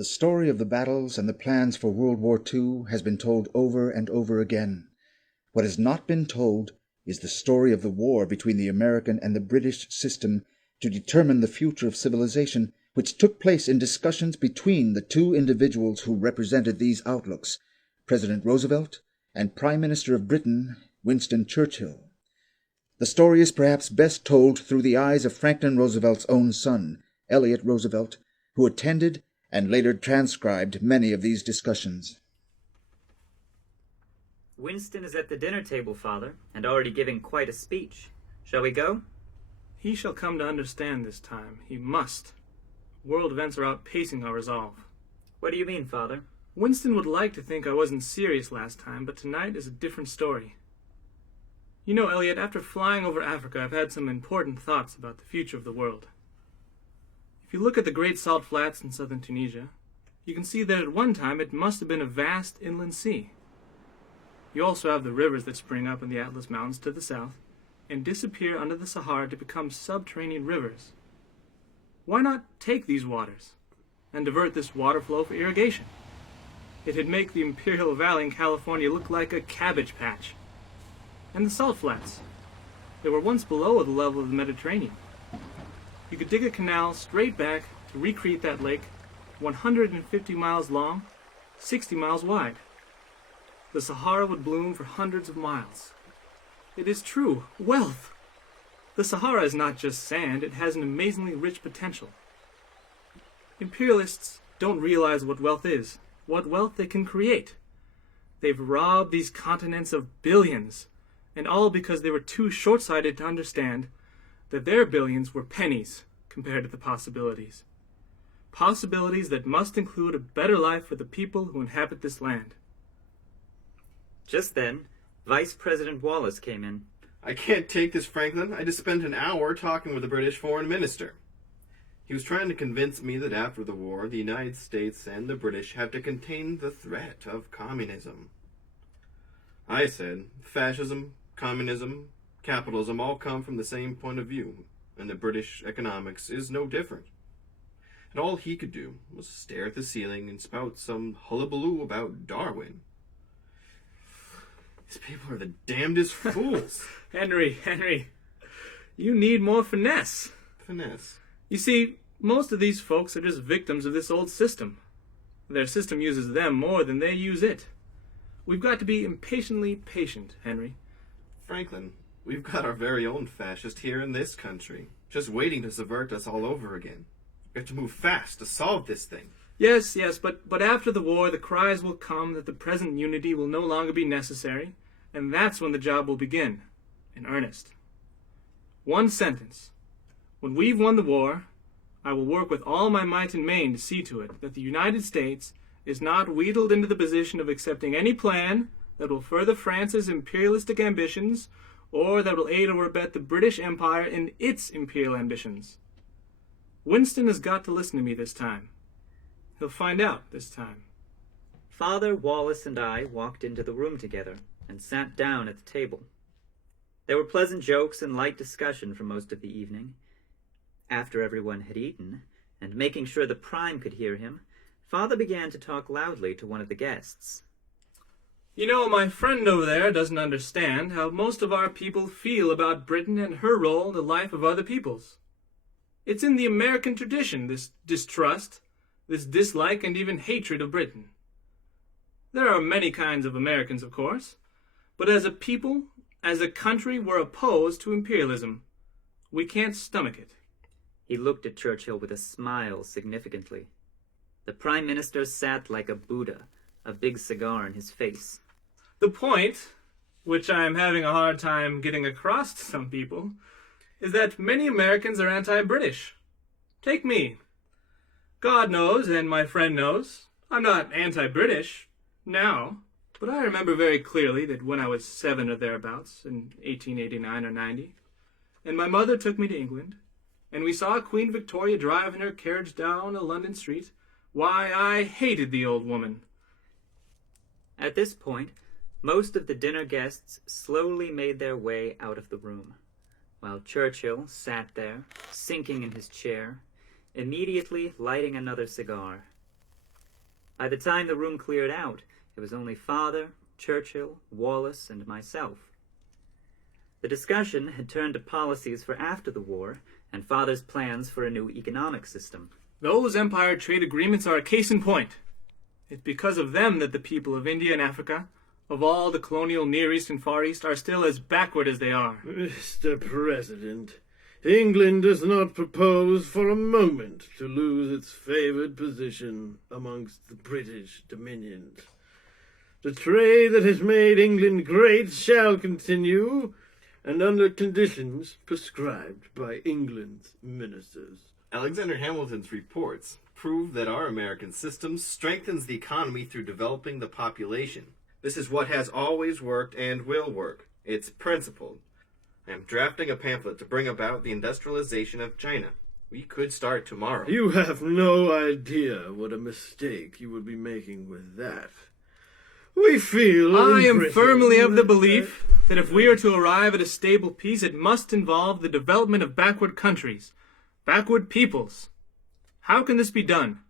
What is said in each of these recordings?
The story of the battles and the plans for World War II has been told over and over again. What has not been told is the story of the war between the American and the British system to determine the future of civilization, which took place in discussions between the two individuals who represented these outlooks, President Roosevelt and Prime Minister of Britain, Winston Churchill. The story is perhaps best told through the eyes of Franklin Roosevelt's own son, Elliott Roosevelt, who attended and later transcribed many of these discussions. Winston is at the dinner table, Father, and already giving quite a speech. Shall we go? He shall come to understand this time. He must. World events are outpacing our resolve. What do you mean, Father? Winston would like to think I wasn't serious last time, but tonight is a different story. You know, Elliot, after flying over Africa, I've had some important thoughts about the future of the world. If you look at the Great Salt Flats in southern Tunisia, you can see that at one time it must have been a vast inland sea. You also have the rivers that spring up in the Atlas Mountains to the south and disappear under the Sahara to become subterranean rivers. Why not take these waters and divert this water flow for irrigation? It'd make the Imperial Valley in California look like a cabbage patch. And the salt flats. They were once below the level of the Mediterranean. You could dig a canal straight back to recreate that lake, 150 miles long, 60 miles wide. The Sahara would bloom for hundreds of miles. It is true, wealth. The Sahara is not just sand, it has an amazingly rich potential. Imperialists don't realize what wealth is, what wealth they can create. They've robbed these continents of billions, and all because they were too short-sighted to understand that their billions were pennies compared to the possibilities. Possibilities that must include a better life for the people who inhabit this land. Just then, Vice President Wallace came in. I can't take this, Franklin. I just spent an hour talking with the British Foreign Minister. He was trying to convince me that after the war, the United States and the British have to contain the threat of communism. I said, fascism, communism, capitalism all come from the same point of view, and the British economics is no different. And all he could do was stare at the ceiling and spout some hullabaloo about Darwin. These people are the damnedest fools. Henry, you need more finesse. Finesse? You see, most of these folks are just victims of this old system. Their system uses them more than they use it. We've got to be impatiently patient, Henry. Franklin, we've got our very own fascist here in this country, just waiting to subvert us all over again. We have to move fast to solve this thing. Yes, but after the war, the cries will come that the present unity will no longer be necessary, and that's when the job will begin, in earnest. One sentence. When we've won the war, I will work with all my might and main to see to it that the United States is not wheedled into the position of accepting any plan that will further France's imperialistic ambitions or that will aid or abet the British Empire in its imperial ambitions. Winston has got to listen to me this time. He'll find out this time. Father Wallace and I walked into the room together and sat down at the table. There were pleasant jokes and light discussion for most of the evening. After everyone had eaten, and making sure the Prime could hear him, Father began to talk loudly to one of the guests. You know, my friend over there doesn't understand how most of our people feel about Britain and her role in the life of other peoples. It's in the American tradition, this distrust, this dislike and even hatred of Britain. There are many kinds of Americans, of course, but as a people, as a country, we're opposed to imperialism. We can't stomach it. He looked at Churchill with a smile significantly. The Prime Minister sat like a Buddha, a big cigar in his face. The point, which I'm having a hard time getting across to some people, is that many Americans are anti-British. Take me. God knows, and my friend knows, I'm not anti-British now, but I remember very clearly that when I was 7 or thereabouts, in 1889 or 90, and my mother took me to England, and we saw Queen Victoria driving her carriage down a London street, why, I hated the old woman. At this point, most of the dinner guests slowly made their way out of the room, while Churchill sat there, sinking in his chair, immediately lighting another cigar. By the time the room cleared out, it was only Father, Churchill, Wallace, and myself. The discussion had turned to policies for after the war and Father's plans for a new economic system. Those Empire trade agreements are a case in point. It's because of them that the people of India and Africa, of all the colonial Near East and Far East, are still as backward as they are. Mr. President, England does not propose for a moment to lose its favoured position amongst the British dominions. The trade that has made England great shall continue, and under conditions prescribed by England's ministers. Alexander Hamilton's reports prove that our American system strengthens the economy through developing the population. This is what has always worked and will work. It's principled. I am drafting a pamphlet to bring about the industrialization of China. We could start tomorrow. You have no idea what a mistake you would be making with that. We feel... I am firmly of the belief that if we are to arrive at a stable peace, it must involve the development of backward countries, backward peoples. How can this be done?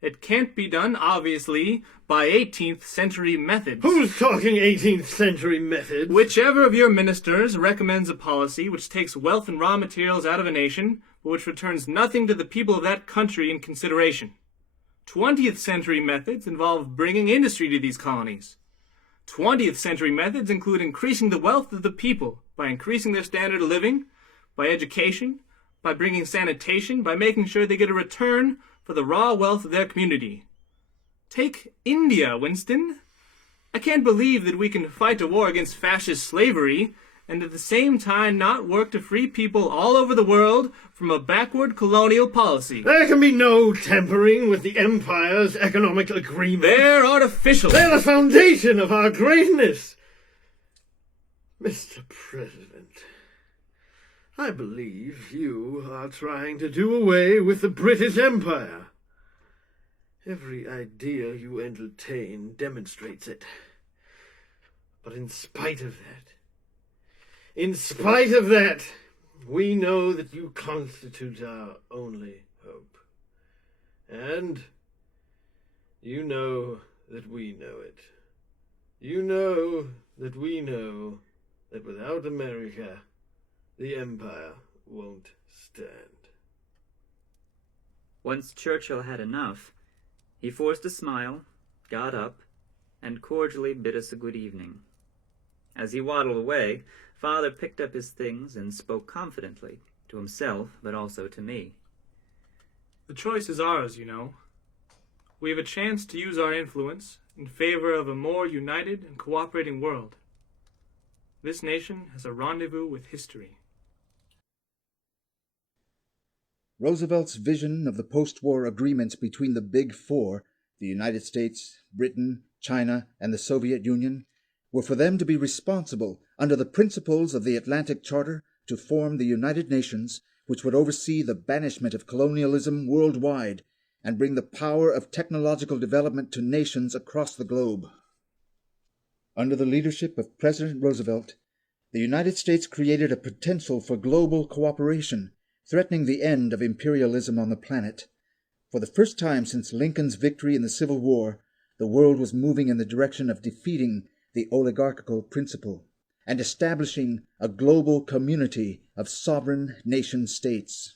It can't be done, obviously, by 18th century methods. Who's talking 18th century methods? Whichever of your ministers recommends a policy which takes wealth and raw materials out of a nation, but which returns nothing to the people of that country in consideration. 20th century methods involve bringing industry to these colonies. 20th century methods include increasing the wealth of the people by increasing their standard of living, by education, by bringing sanitation, by making sure they get a return for the raw wealth of their community. Take India, Winston. I can't believe that we can fight a war against fascist slavery and at the same time not work to free people all over the world from a backward colonial policy. There can be no tampering with the Empire's economic agreement. They're artificial. They're the foundation of our greatness. Mr. President, I believe you are trying to do away with the British Empire. Every idea you entertain demonstrates it. But in spite of that, we know that you constitute our only hope. And you know that we know it. You know that we know that without America, the Empire won't stand. Once Churchill had enough, he forced a smile, got up, and cordially bid us a good evening. As he waddled away, Father picked up his things and spoke confidently, to himself, but also to me. The choice is ours, you know. We have a chance to use our influence in favor of a more united and cooperating world. This nation has a rendezvous with history. Roosevelt's vision of the post-war agreements between the Big Four, the United States, Britain, China, and the Soviet Union, were for them to be responsible, under the principles of the Atlantic Charter, to form the United Nations, which would oversee the banishment of colonialism worldwide and bring the power of technological development to nations across the globe. Under the leadership of President Roosevelt, the United States created a potential for global cooperation, threatening the end of imperialism on the planet. For the first time since Lincoln's victory in the Civil War, the world was moving in the direction of defeating the oligarchical principle and establishing a global community of sovereign nation-states.